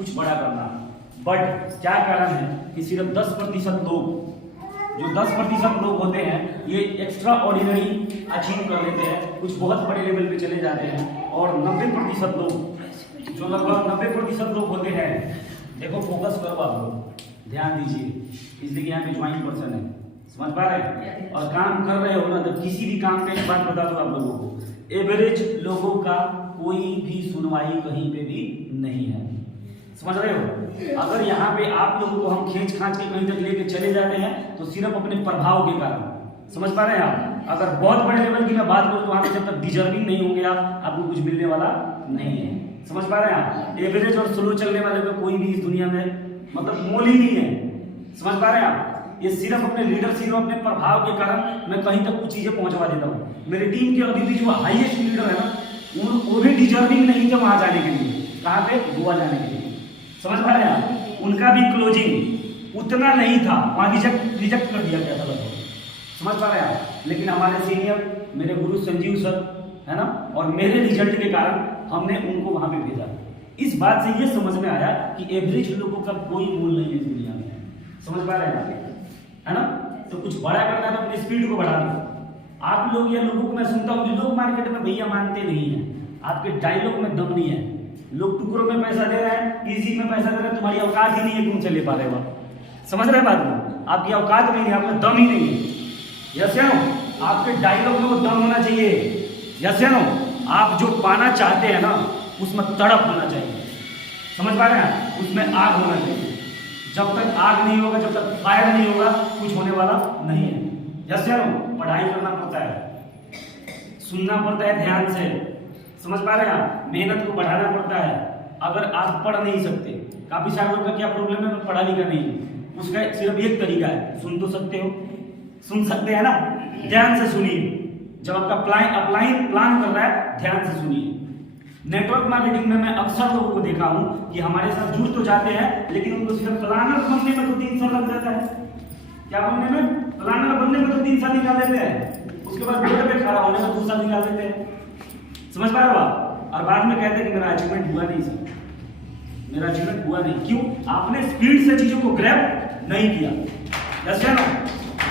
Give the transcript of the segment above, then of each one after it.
कुछ बड़ा करना। बट क्या कारण है कि सिर्फ 10% लोग, जो 10% लोग होते हैं, ये एक्स्ट्रा ऑर्डिनरी अचीव कर लेते हैं, कुछ बहुत बड़े लेवल पे चले जाते हैं। और 90% लोग, जो लगभग 90% लोग होते हैं, देखो फोकस करो आप लोग, ध्यान दीजिए, इसलिए यहाँ पे ज्वाइंट पर्सन है, समझ पा रहे हैं, और काम कर रहे हो ना, तो किसी भी काम पे एक बात बता दो आप लोगों को, एवरेज लोगों का कोई भी सुनवाई कहीं पे भी नहीं है, समझ रहे हो। अगर यहाँ पे आप लोगों को हम खींच खांच के कहीं तक लेके चले जाते हैं तो सिर्फ अपने प्रभाव के कारण, समझ पा रहे हैं आप। अगर बहुत बड़े लेवल की मैं बात करूँ तो वहां पे जब तक डिजर्विंग नहीं होंगे आप, आपको कुछ मिलने वाला नहीं है, समझ पा रहे हैं आप। एवरेज और स्लो चलने वाले का कोई भी इस दुनिया में मतलब मोल ही नहीं है, समझ पा रहे हैं आप। ये सिर्फ अपने लीडरशिप और अपने प्रभाव के कारण मैं कहीं तक कुछ चीजें पहुंचवा देता हूँ। मेरी टीम के अभी भी जो हाईएस्ट लीडर है ना, वो भी डिजर्विंग नहीं थे वहां जाने के लिए, कहाँ पे, गोवा जाने के लिए, समझ पा रहे हैं आप। उनका भी क्लोजिंग उतना नहीं था, वहां रिजेक्ट कर दिया गया था लगभग, समझ पा रहे हैं आप। लेकिन हमारे सीनियर, मेरे गुरु संजीव सर है ना, और मेरे रिजल्ट के कारण हमने उनको वहां पे भेजा। इस बात से ये समझ में आया कि एवरेज लोगों का कोई मूल नहीं है इस दुनिया में, समझ पा रहे हैं है ना। तो कुछ बड़ा करना है तो अपनी स्पीड को बढ़ा दो। आप लोग या लोगों को मैं सुनता हूँ कि लोग मार्केट में भैया मानते नहीं है, आपके डायलॉग में दम नहीं है, लोग टुकड़ों में पैसा दे रहे हैं, इजी में पैसा दे रहे हैं, तुम्हारी औकात ही नहीं है कि तुम चले पा रहे हो, समझ रहे बात में, आपकी औकात नहीं है, आपका दम ही नहीं है। यस या नो, आपके डायलॉग में वो दम होना चाहिए। यस या नो, आप जो पाना चाहते हैं ना उसमें तड़प होना चाहिए, समझ पा रहे हैं, उसमें आग होना चाहिए। जब तक आग नहीं होगा, जब तक फायर नहीं होगा, कुछ होने वाला नहीं है। यस या नो, पढ़ाई करना पड़ता है, सुनना पड़ता है ध्यान से, समझ पा रहे हैं आप, मेहनत को बढ़ाना पड़ता है। अगर आप पढ़ नहीं सकते, काफी सारे लोगों का क्या प्रॉब्लम है, पढ़ा लिखा नहीं, उसका सिर्फ एक तरीका है, सुन तो सकते हो, सुन सकते हैं ना, ध्यान से सुनिए। जब आपका प्लान कर रहा है, ध्यान से सुनिए। नेटवर्क मार्केटिंग में मैं अक्सर लोगों को देखा हूं कि हमारे साथ जुड़ तो जाते हैं, लेकिन उनको सिर्फ प्लानर बनने में तो 3 साल लग जाता है। क्या बनने में? प्लानर बनने में तो 3 साल निकाल देते हैं, उसके बाद बोर्ड पे खड़ा होने में 2 साल निकाल देते हैं, समझ पा रहे हो आप। और बाद में कहते हैं कि मेरा अचीवमेंट हुआ नहीं सर, मेरा अचीवमेंट हुआ नहीं। क्यों? आपने स्पीड से चीजों को ग्रैब नहीं किया। जैसे ना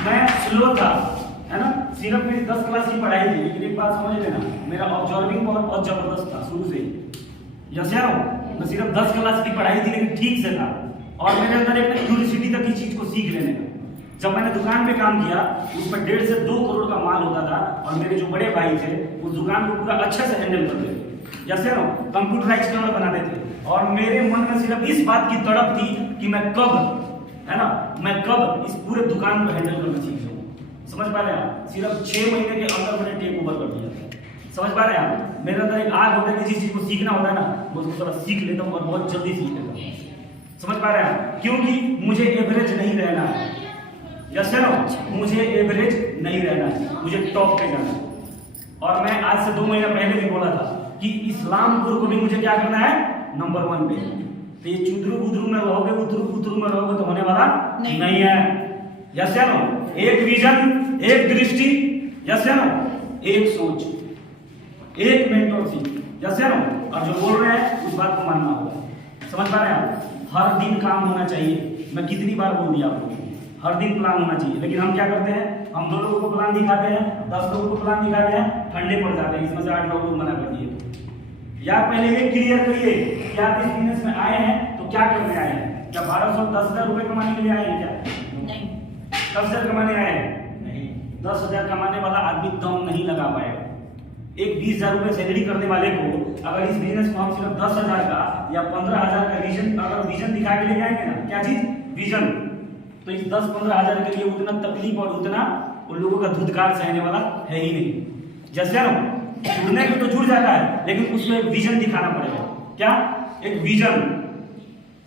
मैं स्लो था, है ना, सिर्फ मेरी 10 क्लास की पढ़ाई थी, लेकिन एक बात समझ लेना, मेरा ऑब्जर्विंग पावर बहुत जबरदस्त था शुरू से। जैसे ना मैं सिर्फ 10 क्लास की पढ़ाई थी, लेकिन ठीक से था, और मेरे अंदर एक क्यूरियोसिटी तक की चीज को सीख लेने का। जब मैंने दुकान पे काम किया, उसमें 1.5 से 2 करोड़ का माल होता था, और मेरे जो बड़े भाई थे उस दुकान को पूरा अच्छे से हैंडल करते थे। जैसे ना कंप्यूटराइज कैमरा बनाते थे, और मेरे मन में सिर्फ इस बात की तड़प थी कि मैं कब, है ना, मैं कब इस पूरे दुकान को हैंडल करना सीख जाऊं। समझ पा रहे हैं आप? सिर्फ 6 महीने के अंदर मैंने टेक ओवर कर दिया, समझ पा रहे हैं आप। मेरे अंदर एक आग होता है कि जिस चीज को सीखना होता है ना, मैं उसको थोड़ा सीख लेता हूँ और बहुत जल्दी सीख लेता हूँ, समझ पा रहे हैं आप। क्योंकि मुझे एवरेज नहीं रहना है, यस नो, मुझे एवरेज नहीं रहना है, मुझे टॉप पे जाना है। और मैं आज से 2 महीना पहले भी बोला था कि इस्लामपुर को भी मुझे क्या करना है, नंबर 1 पे। तो ये चुदरू बुदरू में रहोगे, उतरू पुतरू में रहोगे तो होने वाला नहीं है। यस नो, एक विजन, एक दृष्टि, यस नो, एक सोच, एक मेंटरशिप, यस नो, और जो बोल रहे हैं उस बात को मानना होगा, समझ पा रहे हैं आप। हर दिन काम होना चाहिए, मैं कितनी बार बोल दिया आपको, हर दिन प्लान होना चाहिए। लेकिन हम क्या करते हैं, हम 2 लोगों को प्लान दिखाते हैं, 10 लोगों को प्लान दिखाते हैं, ठंडे पड़ जाते हैं, इसमें से 8-9 लोग मना कर दिए। यार पहले ये क्लियर करिए कि आप इस बिजनेस में आए हैं तो क्या करने आए हैं? क्या 1210,000 रुपए कमाने के लिए आए हैं? क्या नहीं, 10,000 कमाने आए हैं? नहीं। 10,000 कमाने वाला आदमी दम नहीं लगा पाएगा। एक 20,000 रुपए सैलरी करने वाले को अगर इस बिजनेस को हम सिर्फ 10,000 का या 15,000 का विजन, अगर विजन दिखा के ले जाएंगे ना, क्या चीज, विजन, तो इस 10-15,000 के लिए उतना तकलीफ और उतना उन लोगों का धुतकार सहने वाला है ही नहीं। जैसे ना जुड़ने को तो जुड़ जाता है, लेकिन उसमें एक विजन दिखाना पड़ेगा। क्या? एक विजन,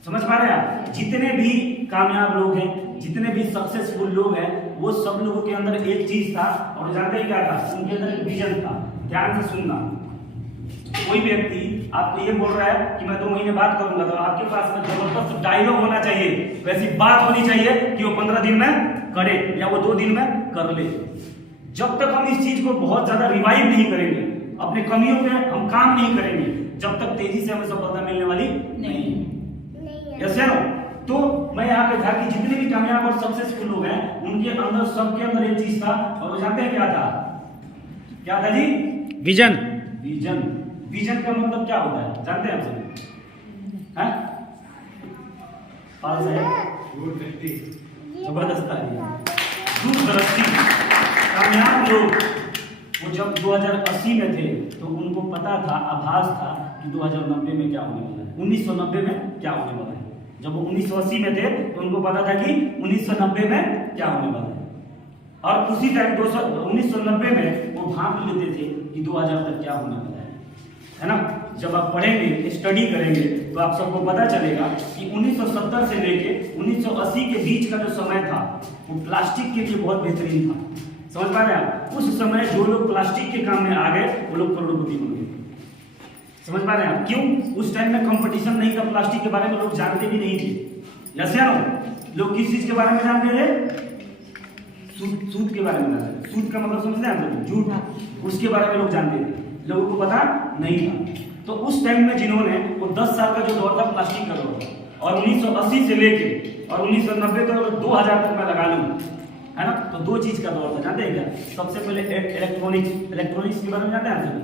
समझ पा रहे हैं आप। जितने भी कामयाब लोग हैं, जितने भी सक्सेसफुल लोग हैं, वो सब लोगों के अंदर एक चीज था, और जानते हैं क्या था, उनके अंदर एक विजन था। ध्यान से सुनना, कोई व्यक्ति आपको ये बोल रहा है कि मैं 2 महीने बाद करूंगा, तो आपके पास में जबरदस्त डायलॉग होना चाहिए, वैसी बात होनी चाहिए कि वो 15 दिन में करे या वो 2 दिन में कर ले। जब तक हम इस चीज को बहुत ज्यादा रिवाइव नहीं करेंगे, अपने कमियों पे हम काम नहीं करेंगे, जब तक तेजी से हमें सफलता मिलने वाली नहीं। यस या नो? तो मैं यहाँ पे था कि जितने भी कामयाब और सक्सेसफुल लोग हैं उनके अंदर, सबके अंदर एक चीज था, और वो जानते हैं क्या था? क्या था जी? विजन। विजन। विजन का मतलब क्या होता है जानते हैं आप सभी? हैं? पाल साहब जबरदस्त है। दूरदर्शी कामयाब लोग वो जब 2080 में थे तो उनको पता था, आभास था कि 2090 में क्या होने वाला है, 1990 में क्या होने वाला है। जब वो 1980 में थे तो उनको पता था कि 1990 में क्या होने वाला है, और उसी टाइम 1990 में वो भांप लेते थे कि 2000 तक क्या होने वाला है ना? जब आप पढ़ेंगे, स्टडी करेंगे तो आप सबको पता चलेगा कि 1970 से लेके 1980 के बीच का जो समय था वो प्लास्टिक के लिए बहुत बेहतरीन था। समझ पा रहे हैं आप? उस समय जो लोग प्लास्टिक के काम में आ गए वो लोग करोड़पति बन गए। समझ पा रहे हैं आप? क्यों? उस टाइम में कंपटीशन नहीं था, प्लास्टिक के बारे में लोग जानते भी नहीं थे। यस या नो? लोग किस चीज के बारे में जानते थे? सूद के बारे में जानते थे। सूद का मतलब समझते हैं आप? झूठ। उसके बारे में लोग जानते थे, लोगों को पता नहीं था। तो उस टाइम में जिन्होंने वो 10 साल का जो दौर था प्लास्टिक का दौर, और 1980 से लेके और 1990 तक, 2000 तक मैं लगा लूँ, है ना? तो दो चीज का दौर था, जानते हैं क्या? सबसे पहले इलेक्ट्रॉनिक्स के बारे में जानते हैं आप सभी?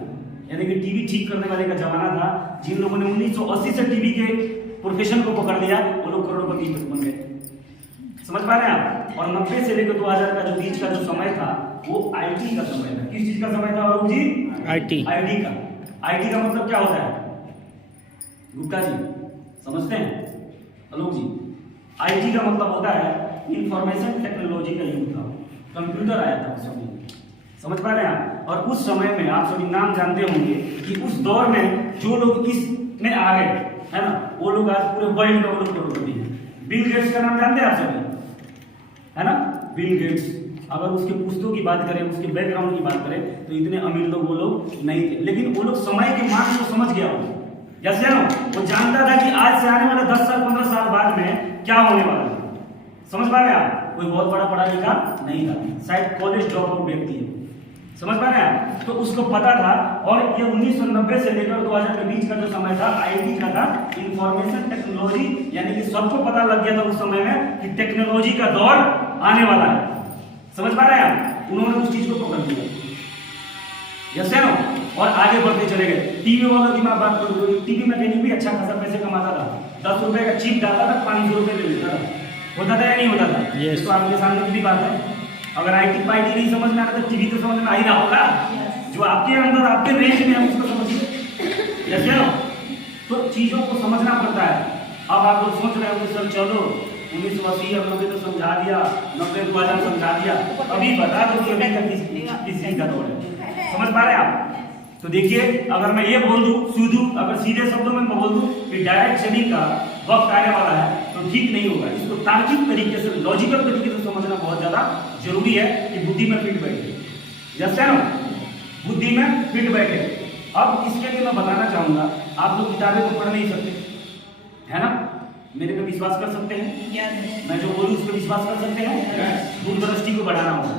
यानी कि टीवी ठीक करने वाले का जमाना था। जिन लोगों ने 1980 से टीवी के प्रोफेशन को पकड़ लिया वो लोग करोड़पति बन गए। समझ पा रहे हैं आप? और 90 से लेकर 2000 का जो बीच का जो समय था वो आईटी का समय था। किस चीज का समय था बाबू जी? आईटी का। आईटी का मतलब क्या होता है गुप्ता जी, समझते हैं? आलोक जी, आईटी का मतलब होता है इंफॉर्मेशन टेक्नोलॉजी का युग था, कंप्यूटर आया था उस समय। समझ पा रहे हैं आप? और उस समय में आप सभी नाम जानते होंगे कि उस दौर में जो लोग इसमें आ गए, है ना, वो लोग आज पूरे वर्ल्ड में वो लोग करोड़पति हैं। बिल गेट्स का नाम जानते हैं आप सभी? है ना? बिल गेट्स, अगर उसके पुस्तकों की बात करें, उसके बैकग्राउंड की बात करें तो इतने अमीर लोग वो लोग नहीं थे, लेकिन वो लोग समय के मांग को समझ गया। जैसे ना वो जानता था कि आज से आने वाले 10 साल 15 साल बाद में क्या होने वाला है। समझ पा रहे हैं आप? कोई बहुत बड़ा पढ़ा लिखा नहीं था, शायद कॉलेज ड्रॉप आउट व्यक्ति है। समझ पा रहे हैं? तो उसको पता था। और ये 1990 से लेकर 2000 के बीच का जो समय था आईटी का था, इंफॉर्मेशन टेक्नोलॉजी, यानी कि सबको पता लग गया था उस समय में कि टेक्नोलॉजी का दौर आने वाला है। समझ पा रहे हैं आप? उन्होंने उस चीज को पकड़ लिया। यस है ना? और आगे बढ़ते चले गए। टीवी वालों की मैं बात करूँ, टीवी मैकेनिक भी अच्छा खासा पैसे कमाता था। 10 रुपए का चिप डालता था, 500 रुपए ले लेता था। होता था या नहीं होता था? yes. तो आपके सामने की बात है। अगर आईटी पाईटी नहीं समझ में आता तो टीवी तो समझ में आ ही रहा होगा। जो आपके अंदर, आपके रेंज में है उसको समझिए। यस है ना? तो चीजों को समझना पड़ता है। अब आप लोग सोच रहे हो कि सर चलो 1980 और 90 तो समझा दिया, 90 2000 समझा दिया, अभी बता दो कि अभी तक किस चीज का दौर है। समझ पा रहे हैं आप? तो देखिए, अगर मैं ये बोल दूं अगर सीधे शब्दों में मैं बोल दूं कि डायरेक्ट सेलिंग का वक्त आने वाला है तो ठीक नहीं होगा। इसको तार्किक तरीके से, लॉजिकल तरीके से समझना बहुत ज्यादा जरूरी है कि बुद्धि में फिट बैठे। जैसे ना बुद्धि में फिट बैठे। अब इसके लिए मैं बताना चाहूंगा, आप लोग किताबें तो पढ़ नहीं सकते, है ना? मेरे पे विश्वास कर सकते हैं? मैं जो बोलूं उस पर विश्वास कर सकते हैं? दूरदृष्टि को बढ़ाना होगा।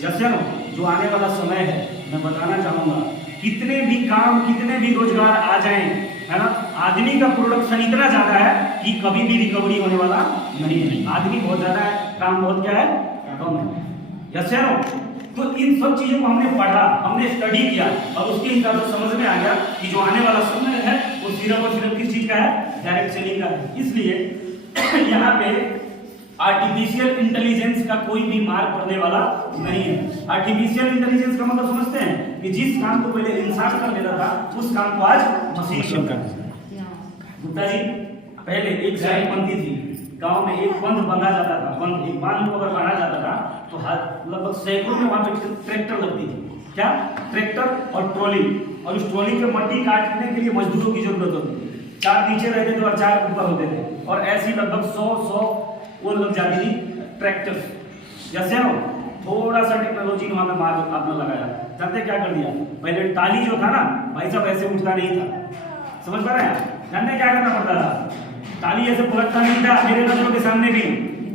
जैसे ना जो आने वाला समय है, मैं बताना चाहूंगा, कितने भी काम, कितने भी रोजगार आ जाएं, है ना, आदमी का प्रोडक्शन इतना ज्यादा है कि कभी भी रिकवरी होने वाला नहीं है। आदमी बहुत ज्यादा है, काम बहुत क्या है, कम है। यस है ना? तो इन सब चीजों को हमने पढ़ा, हमने स्टडी किया और उसके हिसाब से समझ में आ गया कि जो आने वाला समय है वो सिर्फ और सिर्फ किस चीज का है? डायरेक्ट सेलिंग का है। इसलिए यहाँ पे आर्टिफिशियल इंटेलिजेंस का कोई भी मार पड़ने वाला नहीं है। आर्टिफिशियल इंटेलिजेंस का मतलब समझते हैं कि जिस काम को पहले इंसान कर लेता था उस काम को आज मशीन कर देता है। गुप्ता जी, पहले एक साइड बनती थी, गांव में एक बंद बंधा जाता था, एक बांध को अगर बना जाता था तो लगभग सैकड़ों में वहां पे ट्रैक्टर लगती थी। क्या? ट्रैक्टर और ट्रॉली, और उस ट्रॉली पे मट्टी काटने के लिए मजदूरों की जरूरत होती थी। 4 नीचे रहते थे और 4 ऊपर होते थे, और ऐसी लगभग 100 वो लग जाती थी ट्रैक्टर। जैसे ना थोड़ा सा टेक्नोलॉजी ने वहां पे मार आपने लगाया, जानते क्या कर दिया? पहले टाली जो था ना भाई साहब ऐसे उठता नहीं था। समझ पा रहे हैं? जानते क्या करना पड़ता था? टाली ऐसे पलटता नहीं था मेरे नजरों के सामने भी।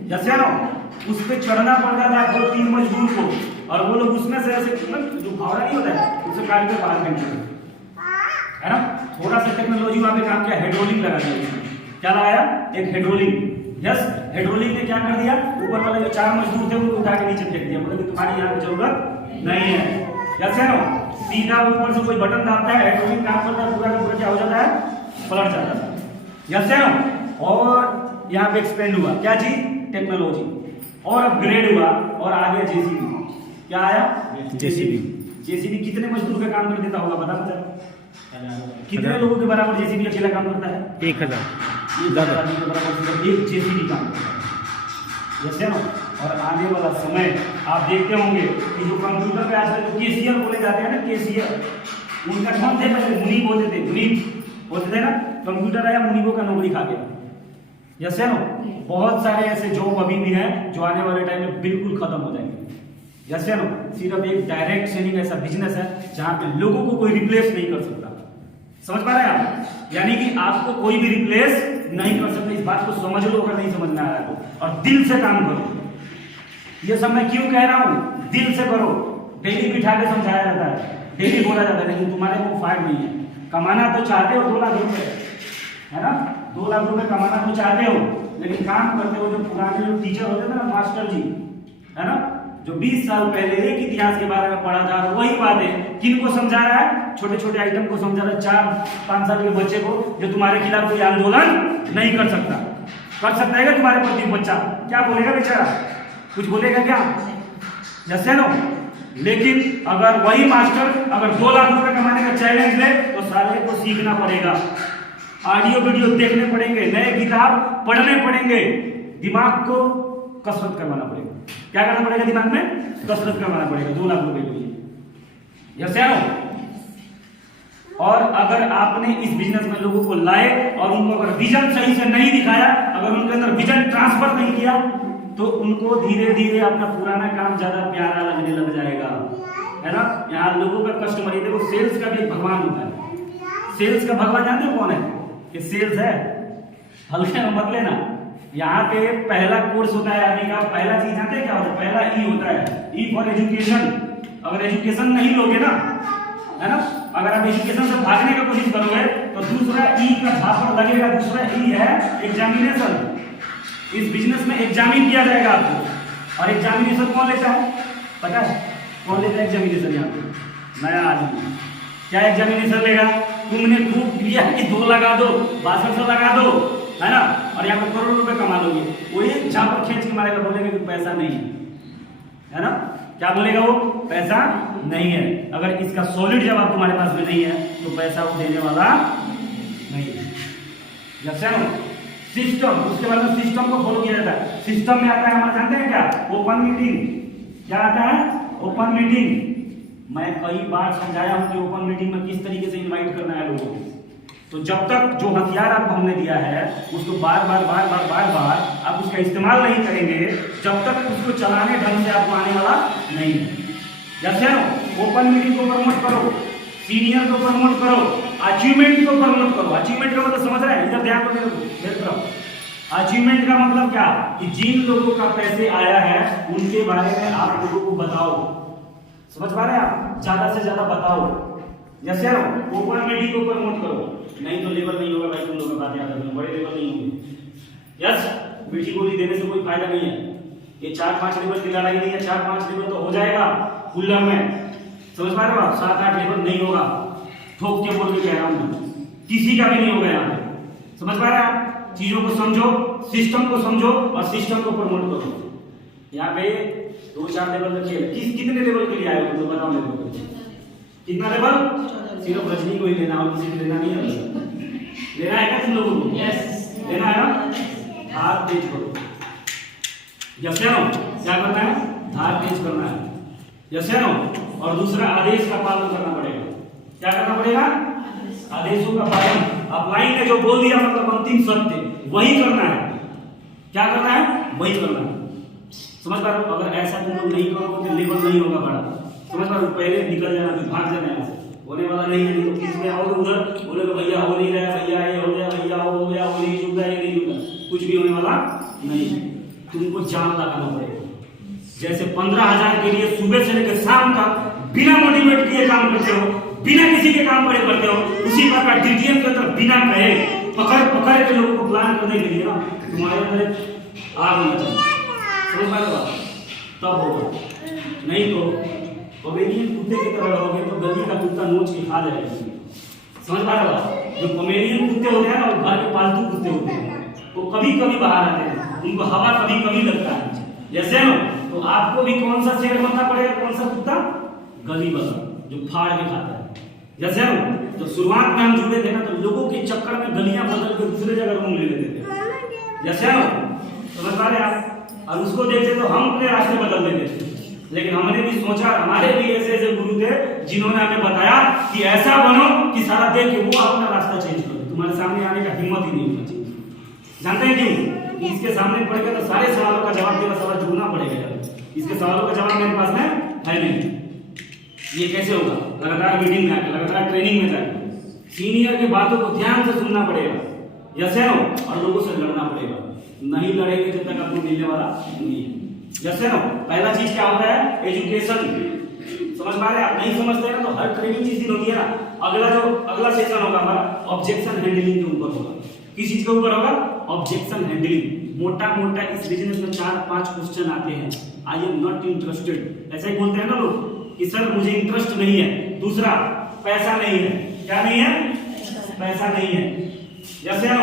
जैसे ना उस पर चढ़ना पड़ता था 2-3 मजदूर को, और वो लोग उसमें से ऐसे जो फावड़ा नहीं होता है उसे काट के बाहर फेंकते थे, है ना? थोड़ा सा टेक्नोलॉजी वहां पे काम किया, हाइड्रोलिक लगा दिया। क्या लगाया? एक हाइड्रोलिक। यस, हाइड्रोलिक ने क्या कर दिया? ऊपर वाले जो 4 मजदूर थे उनको उठा के नीचे फेंक दिया, मतलब तुम्हारी यहाँ पे जरूरत नहीं है। यस है ना? सीधा ऊपर से कोई बटन दाबता है, हाइड्रोलिक काम करता है, पूरा का पूरा क्या हो जाता है? पलट जाता है। यस है ना? और यहाँ पे एक्सपेंड हुआ क्या चीज? टेक्नोलॉजी। और अपग्रेड हुआ और आ गया जेसीबी। क्या आया? जेसीबी। जेसीबी कितने मजदूर का काम कर देता होगा बता सकते? कितने लोगों के बराबर जेसीबी अकेला काम करता है? 1000 के बराबर सिर्फ एक जेसीबी काम करता है। जैसे ना, और आने वाला समय आप देखते होंगे कि जो कंप्यूटर पे आजकल केसीआर बोले जाते हैं ना, केसीआर, उनका नाम थे पहले मुनीब होते थे, मुनीब बोलते थे ना। कंप्यूटर आया, मुनीबों का नौकरी खा गया। जैसे ना, बहुत सारे ऐसे जॉब अभी भी हैं जो आने वाले टाइम में बिल्कुल खत्म हो जाएंगे। जैसे ना, सिर्फ एक डायरेक्ट सेलिंग ऐसा बिजनेस है जहां पे लोगों को कोई रिप्लेस नहीं कर सकता। समझ पा रहे हैं आप? यानी कि आपको कोई भी रिप्लेस नहीं कर सकता। इस बात को समझ लो अगर नहीं समझ में आ रहा है तो, और दिल से काम करो। ये सब मैं क्यों कह रहा हूं? दिल से करो। डेली बिठा के समझाया जाता है, डेली बोला जाता है, लेकिन तुम्हारे को फायदा नहीं है। कमाना तो चाहते हो 2 लाख रुपए, है ना? 2 लाख रुपए कमाना तो चाहते हो, लेकिन काम करते हो। जो पुराने जो टीचर होते थे ना, मास्टर जी, है ना, जो 20 साल पहले एक इतिहास के बारे में पढ़ा था, वही बातें किनको समझा रहा है? छोटे छोटे आइटम को समझा रहा है, 4-5 साल के बच्चे को, जो तुम्हारे खिलाफ कोई आंदोलन नहीं कर सकता। कर सकता है क्या तुम्हारे प्रति बच्चा? क्या बोलेगा बेचारा? कुछ बोलेगा क्या? जैसे नो। लेकिन अगर वही मास्टर अगर 2 लाख रुपए कमाने का चैलेंज ले तो सारे को सीखना पड़ेगा, ऑडियो वीडियो देखने पड़ेंगे, नए किताब पढ़ने पड़ेंगे, दिमाग को कसरत करवाना पड़ेगा। क्या करना पड़ेगा? दिमाग में कसरत करवाना पड़ेगा 2 लाख रुपए के लिए। यस है। और अगर आपने इस बिजनेस में लोगों को लाए और उनको अगर विजन सही से नहीं दिखाया, अगर उनके अंदर विजन ट्रांसफर नहीं किया, तो उनको धीरे धीरे अपना पुराना काम ज्यादा प्यारा लगने लग जाएगा, है ना? यहाँ लोगों का कस्टमर, देखो सेल्स का भी एक भगवान होता है। सेल्स का भगवान जानते हो कौन है? कि सेल्स है, हल्के में मत लेना। यहाँ पे पहला कोर्स होता है आदमी का, पहला चीज जानते हैं क्या होता है? पहला ई होता है, ई फॉर एजुकेशन। अगर एजुकेशन नहीं लोगे ना, है ना, अगर आप एजुकेशन से भागने की कोशिश करोगे तो दूसरा ई का झापड़ लगेगा। दूसरा ई है एग्जामिनेशन। इस बिजनेस में एग्जामिन किया जाएगा आपको, और एग्जामिनेशन कौन लेता है पता है? कौन लेता है एग्जामिनेशन? यहाँ पे नया आदमी। क्या एग्जामिनेशन लेगा? तुमने खूब किया कि 2 लगा दो, 6200 लगा दो, है ना, और यहाँ पे करोड़ रुपए कमा लोगे। वो एक झापड़ खींच के मारेगा, बोलेगा कि पैसा नहीं है ना? क्या बोलेगा वो? पैसा नहीं है। अगर इसका सॉलिड जवाब तुम्हारे पास में नहीं है तो पैसा वो देने वाला नहीं है। जैसे सिस्टम, उसके बाद में सिस्टम को फॉलो किया जाता है। सिस्टम में आता है हमारे, जानते हैं क्या? Open meeting. क्या आता है? Open meeting. मैं कई बार समझाया हूं कि ओपन मीटिंग में किस तरीके से इनवाइट करना है लोगों को। तो जब तक जो हथियार आपको हमने दिया है उसको बार बार आप उसका इस्तेमाल नहीं करेंगे, जब तक उसको चलाने ढंग से आपको आने वाला नहीं है। जैसे ओपन मीटिंग को प्रमोट करो, सीनियर को प्रमोट करो, अचीवमेंट को प्रमोट करो। अचीवमेंट का मतलब समझ रहे हैं? इधर ध्यान दो मेरे तरफ। अचीवमेंट का मतलब क्या? कि जिन लोगों का पैसे आया है उनके बारे में आप लोगों को बताओ। समझ पा रहे हैं आप? ज्यादा से ज्यादा बताओ। जैसे ओपन मीटिंग को प्रमोट करो, नहीं तो लेवल नहीं होगा भाई। तुम लोग बात याद रखना, बड़े लेवल नहीं होंगे। यस, मीठी गोली देने से कोई फायदा नहीं है। ये 4-5 लेवल की लड़ाई नहीं है। 4-5 लेवल तो हो जाएगा कुल्लर में, समझ पा रहे हो आप? 7-8 लेवल नहीं होगा। ठोक के बोल के कह रहा हूं, किसी का भी नहीं होगा यहाँ पे। समझ पा रहे हैं आप? चीजों को समझो, सिस्टम को समझो और सिस्टम को प्रमोट करो। यहाँ पे 2-4 लेवल का खेल। कितने लेवल के लिए आए हो बताओ मेरे को? कितना लेवल? सिर्फ रजनी को ही लेना और किसी को लेना नहीं है। लेना है क्या तुम लोगों को? यस, लेना है ना? हाथ तेज करो। जैसे क्या करना है? धार तेज करना है। जैसे और दूसरा आदेश का पालन करना पड़ेगा। क्या करना पड़ेगा? आदेशों का पालन। अपलाइन ने जो बोल दिया मतलब अंतिम सत्य वही करना है। क्या करना है? वही करना है। समझ पा रहे हो? अगर ऐसा तुम लोग नहीं करोगे तो लेवल नहीं होगा बड़ा। समझ पा रहे हो? पहले निकल जाना, फिर भाग जाना, यहाँ से होने वाला नहीं है। नहीं तो किस में आओगे उधर बोले भैया हो नहीं रहा, भैया ये हो गया, भैया हो गया, वो नहीं जुड़ रहा, ये नहीं जुड़ रहा, कुछ भी होने वाला नहीं है। तुमको जान लगाना पड़ेगा। जैसे 15,000 के लिए सुबह से लेकर शाम तक बिना मोटिवेट किए काम करते हो, बिना किसी के काम बड़े करते हो, उसी प्रकार डीटीएम के अंदर बिना कहे पकड़ के लोगों को प्लान करने के लिए ना तुम्हारे अंदर आग होना चाहिए, समझ पा रहे हो, तब होगा। नहीं तो पमेरियन कुत्ते की तरह रहोगे तो गली का कुत्ता नोच के खा जाएगा, समझ पा रहे हो। जो पमेरियन कुत्ते होते हैं ना, घर के पालतू कुत्ते होते हैं, वो कभी कभी बाहर आते हैं, उनको हवा कभी कभी लगता है, जैसे ना। तो आपको भी कौन सा शेर बनना पड़ेगा, कौन सा कुत्ता, गली वाला जो फाड़ के खाता है, जैसे ना। तो शुरुआत में हम जुड़े थे ना, तो लोगों के चक्कर में गलियां बदल के दूसरे जगह रूम ले लेते थे, जैसे ना, समझ पा रहे आप। और उसको देखते तो हम अपने रास्ते बदल देते थे, लेकिन हमने भी सोचा, हमारे भी ऐसे ऐसे गुरु थे जिन्होंने हमें बताया कि ऐसा बनो कि सारा देख के वो अपना रास्ता चेंज करो, तुम्हारे सामने आने का हिम्मत ही नहीं होना चाहिए। जानते हैं क्यों? इसके सामने पड़ेगा तो सारे सवालों का जवाब देना, सवाल ढूंढना पड़ेगा। इसके सवालों का जवाब मेरे पास में है नहीं। ये कैसे होगा? लगातार मीटिंग में आके, लगातार ट्रेनिंग में जाके, सीनियर की बातों को ध्यान से सुनना पड़ेगा, जैसे हो, और लोगों से लड़ना पड़ेगा। नहीं लड़ेंगे जब तक आपको मिलने वाला नहीं है, जैसे ना। पहला चीज क्या होता है? एजुकेशन, समझ पा रहे हैं आप? नहीं समझते हैं ना, तो हर ट्रेनिंग जिस दिन होती है ना, अगला सेशन होगा हमारा ऑब्जेक्शन हैंडलिंग के ऊपर होगा। किस चीज के ऊपर होगा? Objection handling. मोटा मोटा इस बिजनेस में 4-5 क्वेश्चन आते हैं। आई एम नॉट इंटरेस्टेड, ऐसा ही बोलते हैं ना लोग कि सर मुझे इंटरेस्ट नहीं है। दूसरा, पैसा नहीं है। क्या नहीं है? पैसा नहीं है, जैसे ना।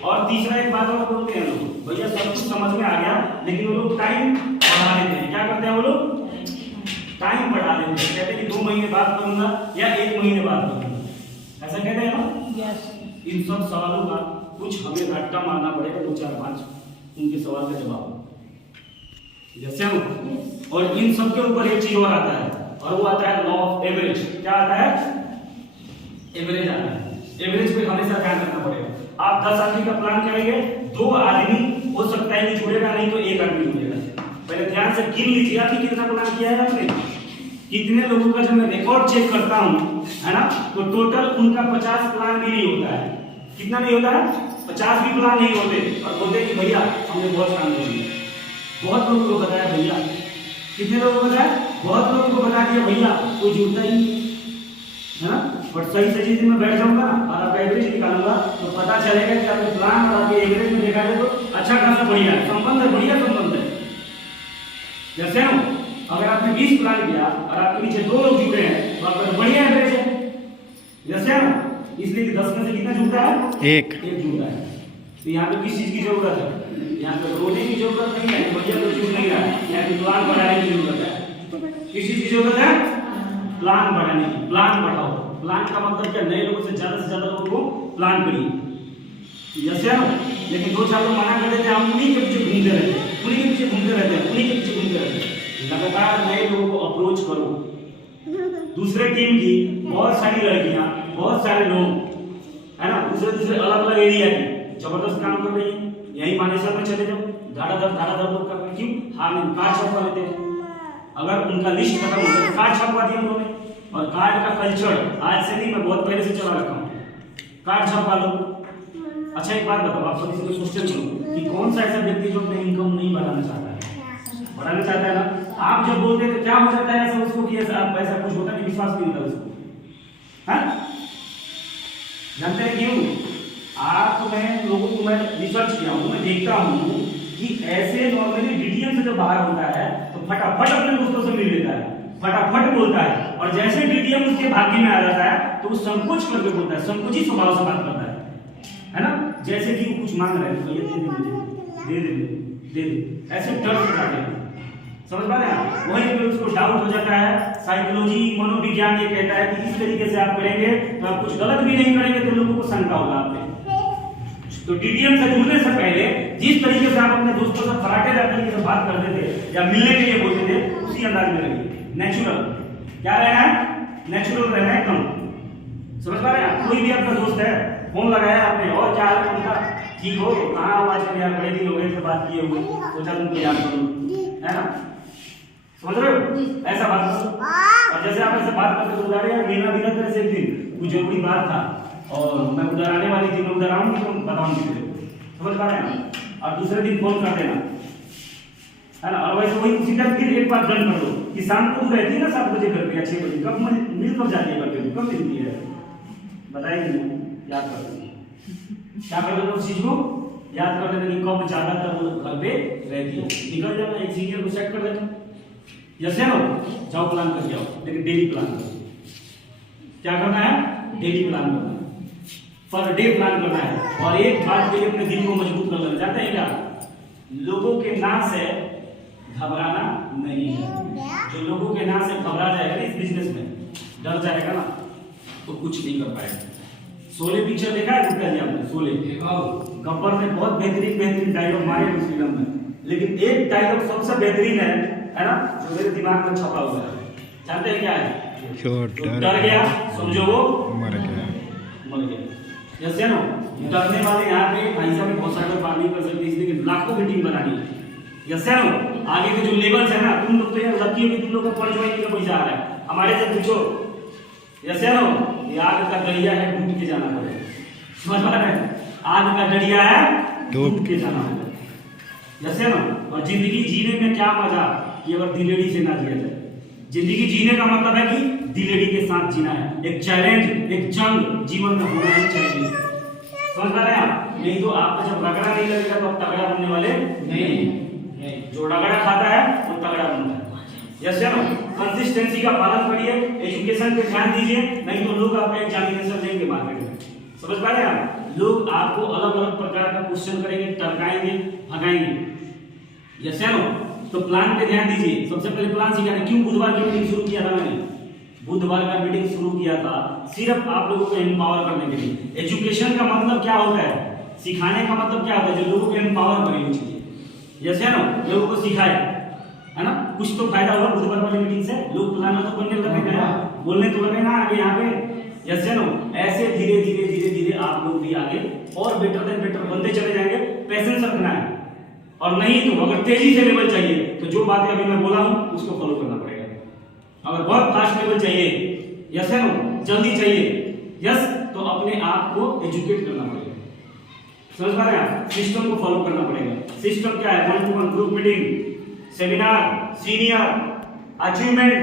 और तीसरा एक बात और बोलते हैं लोग, भैया सब कुछ समझ में आ गया, लेकिन वो लोग टाइम बढ़ा देते हैं। क्या करते हैं वो लोग? टाइम बढ़ा देते हैं। कहते हैं कि 2 महीने बाद करूंगा या 1 महीने बाद करूंगा, ऐसा कहते हैं ना। इन सब सवालों का कुछ हमें रट्टा मारना पड़ेगा, 2-4-5 उनके सवाल का जवाब, जैसे हम। और इन सब के ऊपर एक चीज और आता है, और वो आता है लॉ ऑफ एवरेज। क्या आता है? एवरेज आता है। एवरेज पे हमेशा ध्यान रखना पड़ेगा। आप 10 आदमी का प्लान करेंगे, 2 आदमी हो सकता है कि जुड़ेगा, नहीं तो 1 आदमी जुड़ेगा। पहले ध्यान से गिन लीजिए कि कितना प्लान किया है आपने, कितने लोगों का। जब मैं रिकॉर्ड चेक करता हूं, है ना, तो टोटल उनका 50 प्लान भी नहीं होता है। कितना नहीं होता है? 50 भी प्लान नहीं होते। और बोलते कि भैया हमने बहुत काम कर लिया। बहुत लोगों को बताया भैया, कितने लोगों को बताया? बहुत लोगों को बता दिया भैया, कोई जुड़ता ही नहीं, है ना। बट सही से जिस दिन मैं बैठ जाऊंगा और आपका एवरेज निकालूंगा, तो पता चलेगा कि आपके प्लान और आपके एवरेज में देखा जाए तो अच्छा खासा बढ़िया है, संबंध है, बढ़िया संबंध है। जैसे हम, अगर आपने 20 प्लान किया और आपके नीचे 2 लोग जुड़े हैं, तो आपका बढ़िया एवरेज है, जैसे हम। इसलिए 10 में से कितना जुड़ता है? 1 जुड़ता है। तो यहाँ पे किस चीज की जरूरत है? यहाँ पे रोने की जरूरत नहीं है, बढ़िया तो जुड़ नहीं रहा है। यहाँ पे प्लान बढ़ाने की जरूरत है। किस चीज की जरूरत है? प्लान बढ़ाने की। प्लान बढ़ाओ। प्लान का मतलब क्या? नए लोगों से ज्यादा लोगों को प्लान करिए, जैसे हम। लेकिन 2-4 लोग मना कर देते हैं, हम उन्हीं के पीछे घूमते रहते हैं, उन्हीं के पीछे घूमते रहते हैं, उन्हीं के पीछे घूमते रहते हैं। लगातार नए लोगों को अप्रोच करो। दूसरे टीम की बहुत सारी लड़कियां, बहुत सारे लोग, है ना, दूसरे अलग-अलग एरिया की जबरदस्त काम कर रही है। यही मानेसर में चले जाओ, धाड़ा लोग कर। क्यों? हाँ, कार्ड छपवा लेते हैं। अगर उनका लिस्ट खत्म हो गया, कार्ड छपवा दिया उन्होंने। और कार्ड का कल्चर आज से नहीं, मैं बहुत पहले से चला रखा हूँ। कार्ड छपवा लो। अच्छा एक बात बताओ, आप सभी से क्वेश्चन करो कि कौन सा ऐसा व्यक्ति जो अपने इनकम नहीं बढ़ाना चाहता है? बढ़ाना चाहता है ना। आप जब बोलते हैं तो क्या हो जाता है ऐसा उसको कि ऐसा कुछ होता नहीं, विश्वास नहीं होता उसको, है? जानते हैं क्यों? आप, मैं लोगों को, मैं रिसर्च किया हूँ, मैं देखता हूँ कि ऐसे नॉर्मली डीडीएम से जब बाहर होता है तो फटाफट अपने दोस्तों से मिल लेता है, फटाफट बोलता है। और जैसे डीडीएम उसके भाग्य में आ जाता है तो वो संकोच करके बोलता है, संकोची स्वभाव से बात करता है ना। जैसे कि वो कुछ मांग रहा है तो ये दे दे, ऐसे डर से जाते हैं, समझ पा रहे हैं? वहीं पे उसको डाउट हो जाता है। साइकोलॉजी, मनोविज्ञान ये कहता है कि इस तरीके से आप करेंगे तो आप कुछ गलत भी नहीं करेंगे तो लोगों को शंका होगा आप पे। तो डीडीएम से जुड़ने से पहले जिस तरीके से आप अपने दोस्तों से फराटेदार तरीके से बात करते थे या मिलने के लिए बोलते थे, उसी अंदाज में रहिए। नेचुरल, क्या रहना है? नेचुरल रहना है एकदम, समझ पा रहे हैं? कोई भी आपका दोस्त है, फोन लगाया आपने, और क्या हाल है उनका? ठीक हो? कहाँ हो आजकल यार, बड़े दिन हो गए थे बात किए हुए, सोचा तुमको याद करूं, है ना। समझ रहे हो? ऐसा बात करो। और जैसे आप ऐसे बात करते तो यार मिलना भी था तेरे से एक दिन, कुछ जरूरी बात था और मैं उधर आने वाली थी, मैं उधर आऊंगी तो बताऊंगी तेरे को, समझ पा रहे हैं? और दूसरे दिन फोन कर देना, है ना। और वैसे वही उसी टाइम फिर एक बात डन कर दो कि शाम को तू रहती है ना 7 बजे घर पे या 6 बजे, कब मिल कब जाती है घर पे, कब मिलती है बताएगी, याद कर। क्या कर लेना उस चीज को याद कर लेना कि कब ज्यादातर वो घर पे रहती है। निकल जाना, एक सीनियर को सेट कर देना, यस है ना, जाओ प्लान करके आओ, लेकिन डेली प्लान करो। क्या करना है? डेली प्लान करना है, पर डे प्लान करना है। और एक बात के लिए अपने दिल को मजबूत कर लेना। जानते हैं क्या? लोगों के ना से घबराना नहीं है। जो लोगों के ना से घबरा जाएगा ना इस बिजनेस में, डर जाएगा ना, तो कुछ नहीं कर पाएगा। शोले पिक्चर देखा है गुप्ता जी आपने? शोले गब्बर ने बहुत बेहतरीन डायलॉग मारे उस फिल्म में, लेकिन एक डायलॉग सबसे बेहतरीन है ना, जो मेरे दिमाग में छपा हुआ है। जानते हैं क्या है? डर गया समझो वो मर गया। जैसे ना डरने वाले यहाँ पे भाई साहब बहुत सारे बात नहीं कर सकते, इसलिए लाखों की टीम बनानी है। जैसे ना आगे के जो लेवल्स है ना, तुम लोग तो यार लकी हो कि तुम लोग का पर ज्वाइन का पैसा आ रहा है। हमारे से पूछो, जैसे ना ये आग का दरिया है, डूब के जाना पड़ेगा। समझ पा रहे हैं? आग का दरिया है, डूब के जाना पड़ेगा। जैसे ना, और जिंदगी जीने में क्या मजा कि अगर दिलेरी से ना जिया जाए। जिंदगी जीने का मतलब है कि दिलेरी के साथ जीना है। एक चैलेंज, एक जंग जीवन में होना ही चाहिए। समझ पा रहे हैं आप? नहीं तो आपको जब रगड़ा नहीं लगेगा तो आप तगड़ा बनने वाले नहीं। जो रगड़ा खाता है वो तगड़ा बनता है। यस या नो? कंसिस्टेंसी का पालन करिए, एजुकेशन पे ध्यान दीजिए, नहीं तो लोग आपका एग्जामिनेशन देंगे मार्केट में। समझ पा रहे हैं आप? लोग आपको अलग अलग प्रकार का क्वेश्चन करेंगे, टरकाएंगे, भगाएंगे। यस या नो? तो प्लान पे ध्यान दीजिए। सबसे पहले प्लान सिखाना। क्यों बुधवार की मीटिंग शुरू किया था मैंने? बुधवार का मीटिंग शुरू किया था सिर्फ आप लोगों को एम्पावर करने के लिए। एजुकेशन का मतलब क्या होता है? सिखाने का मतलब क्या होता है? जो लोगों को एम्पावर करे वो चीजें। यस या नो? लोगों को सिखाए, है ना? कुछ तो फायदा हुआ बुधवार वाली मीटिंग से। लोग प्लानर तो बनने लगे ना, बोलने तो लगे ना आगे यहाँ पे। यस या नो? ऐसे धीरे धीरे आप लोग भी आगे और बेटर देन बेटर बनते चले जाएंगे। पैसेंस रखना है, और नहीं तो अगर तेजी से लेवल चाहिए तो जो बातें अभी मैं बोला हूं उसको फॉलो करना पड़ेगा। अगर बहुत फास्ट लेवल चाहिए, यस है नो, जल्दी चाहिए, यस, तो अपने आप को एजुकेट करना पड़ेगा। समझ पा रहे हैं आप? सिस्टम को फॉलो करना पड़ेगा। सिस्टम क्या है? 1-to-1 group meeting, seminar, senior, achievement.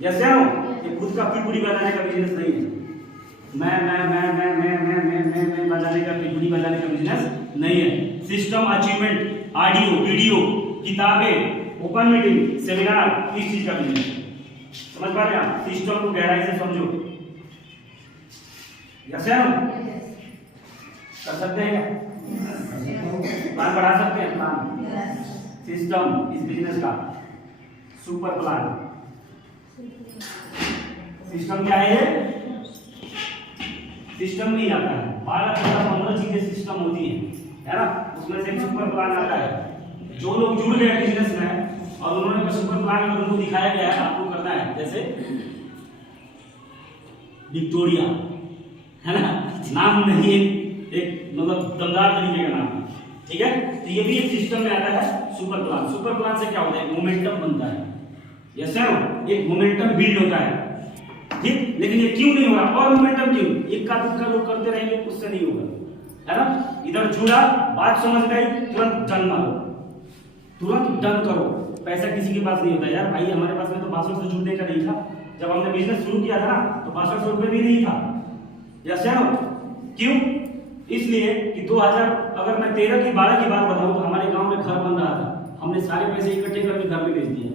Yes है नो? ये खुद का पिटुड़ी बजाने का बिजनेस नहीं है। मैं बजाने का, पिटुड़ी बजाने का बिजनेस नहीं है। सिस्टम, अचीवमेंट, ऑडियो, वीडियो, किताबें, ओपन मीटिंग, सेमिनार, इस चीज का बिजनेस है। समझ पा रहे हैं आप? सिस्टम को गहराई से समझो। यस है ना? कर सकते हैं? प्लान बढ़ा सकते हैं? प्लान, सिस्टम इस बिजनेस का, सुपर प्लान। सिस्टम क्या है? सिस्टम नहीं आता है। 12-15 चीजें सिस्टम होती है ना? उसमें से एक सुपर प्लान आता है। जो लोग जुड़ गए बिजनेस में और उन्होंने सुपर प्लान में उनको दिखाया गया है आपको करना है। जैसे विक्टोरिया, है ना? नाम नहीं, एक मतलब दमदार तरीके का नाम है, ठीक है? तो ये भी एक सिस्टम में आता है सुपर प्लान। सुपर प्लान से क्या होता है? मोमेंटम बनता है। यस है ना? एक मोमेंटम बिल्ड होता है, ठीक? लेकिन ये क्यों नहीं हो रहा? और मोमेंटम क्यों? एक का दूसरा लोग करते रहेंगे, उससे नहीं होगा, है ना? इधर जुड़ा, बात समझ गई, तुरंत डन मारो, तुरंत डन करो। पैसा किसी के पास नहीं होता यार। भाई हमारे पास में तो 6200 जुड़ने का नहीं था। जब हमने बिजनेस शुरू किया था ना तो 6200 रुपए भी नहीं था। यस है ना? क्यों? इसलिए कि 2000 अगर मैं 13 की 12 की बात बताऊं तो हमारे गांव में घर बन रहा था। हमने सारे पैसे इकट्ठे करके घर में भेज दिए,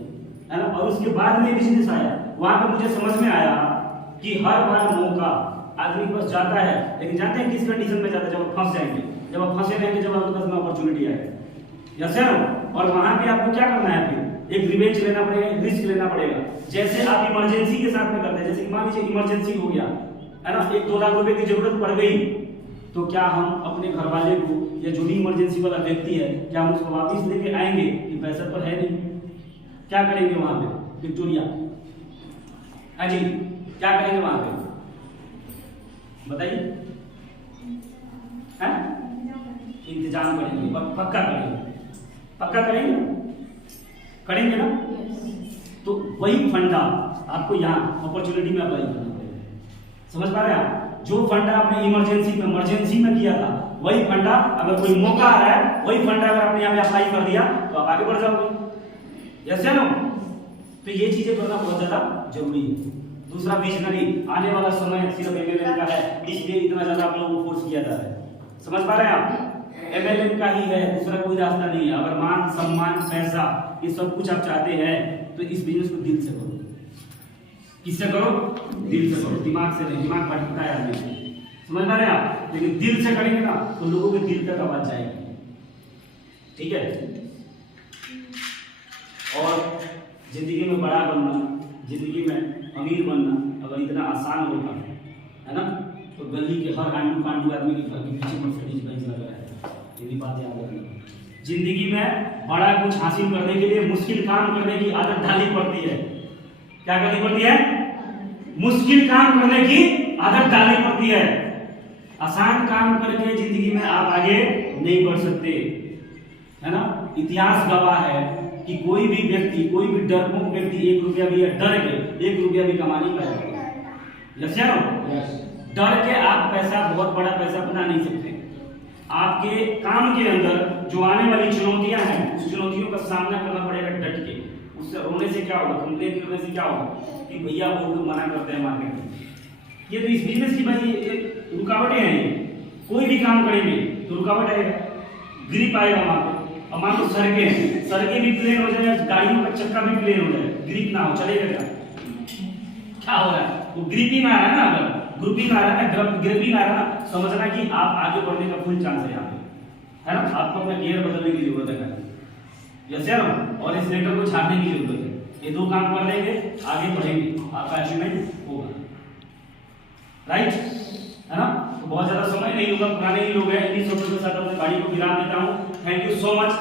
है ना? और उसके बाद में बिजनेस आया। वहां पे मुझे समझ में आया कि हर बार मौका आदमी के पास जाता है, लेकिन जानते हैं किस कंडीशन में जाता है? जब आप फंस जाएंगे, जब आप फंसे रहेंगे, जब आपके पास में अपॉर्चुनिटी आए। यस है ना? और वहां पे आपको क्या करना है? फिर एक रिवेंज लेना पड़ेगा, रिस्क लेना पड़ेगा। जैसे आप इमरजेंसी के साथ में करते हैं, जैसे मान लीजिए इमरजेंसी हो गया, है ना? 1-2 लाख रुपए की जरूरत पड़ गई, तो क्या हम अपने घर वाले को या जो भी इमरजेंसी वाला व्यक्ति है, क्या हम उसको वापस लेके आएंगे? कि पैसा तो है नहीं। क्या करेंगे वहां पे? विक्टोरिया, हाँ जी, क्या करेंगे वहां पे? बताइए। इंतजाम करेंगे, पक्का करेंगे, पक्का करेंगे ना? करेंगे ना? तो वही फंडा आपको यहाँ अपॉर्चुनिटी में अप्लाई करना पड़ेगा। समझ पा रहे हैं आप? जो फंडा आपने इमरजेंसी में किया था, वही फंडा अगर कोई मौका आ रहा है, वही फंडा अगर आपने यहाँ पे अप्लाई कर दिया तो आप आगे बढ़ जाओगे। यस है ना? तो ये चीजें करना बहुत ज्यादा जरूरी है। दूसरा, विजनरी, आने वाला समय सिर्फ एमएलएम का है, इसलिए इतना ज्यादा आप लोगों को फोर्स किया जा रहा है। समझ पा रहे हैं आप? MLM का ही है, दूसरा कोई रास्ता नहीं है। अगर मान सम्मान पैसा ये सब कुछ आप चाहते हैं तो इस बिजनेस को दिल से करो। किससे करो? दिल से करो, दिमाग से नहीं। दिमाग भटकता है आदमी, समझ पा रहे हैं आप? लेकिन दिल से करेंगे ना तो लोगों के दिल तक आवाज जाएगी। ठीक है? और जिंदगी में बड़ा बनना, जिंदगी में अमीर बनना अगर इतना आसान होगा, है ना, तो गली के हर आंडू कांडू आदमी के घर के पीछे मर्सिडीज बेंज लगा है। ये भी बात याद रखना। जिंदगी में बड़ा कुछ हासिल करने के लिए मुश्किल काम करने की आदत डालनी पड़ती है। क्या करनी पड़ती है? मुश्किल काम करने की आदत डालनी पड़ती है। आसान काम करके जिंदगी में आप आगे नहीं बढ़ सकते, है ना। इतिहास गवाह है कि कोई भी व्यक्ति, कोई भी डरपोक व्यक्ति 1 रुपया भी डर के 1 रुपया भी कमा नहीं पाएगा। यस या नो? डर के आप पैसा, बहुत बड़ा पैसा बना नहीं सकते। आपके काम के अंदर जो आने वाली चुनौतियां हैं, उस चुनौतियों का सामना करना पड़ेगा डट के। उससे रोने से क्या होगा, कंप्लेन करने से क्या होगा कि भैया वो लोग मना करते हैं मार्केट में। ये तो इस बिजनेस की भाई एक रुकावटें हैं। कोई भी काम करेंगे तो रुकावट आएगा, ग्रिप आएगा वहां पे। अब मान लो सड़कें भी प्लेन हो जाए, गाड़ियों का चक्का भी प्लेन हो जाए, ग्रिप ना हो, चलेगा क्या हो रहा है? वो ग्रिप ही मारा है ना, अगर ग्रुप ही मारा है, ग्रिप ही मारा ना, समझना कि आप आगे बढ़ने का फुल चांस है यहाँ पे, है ना। आपको अपना गियर बदलने की जरूरत है, यस या नो? और इस लेटर को छाड़ने की जरूरत है। ये 2 काम कर लेंगे, आगे बढ़ेंगे, आपका अचीवमेंट होगा, राइट, है ना। तो बहुत ज्यादा समय नहीं होगा, पुराने ही लोग हैं, इन्हीं शब्दों के साथ अपने गाड़ी को विराम देता हूँ। Thank you so much.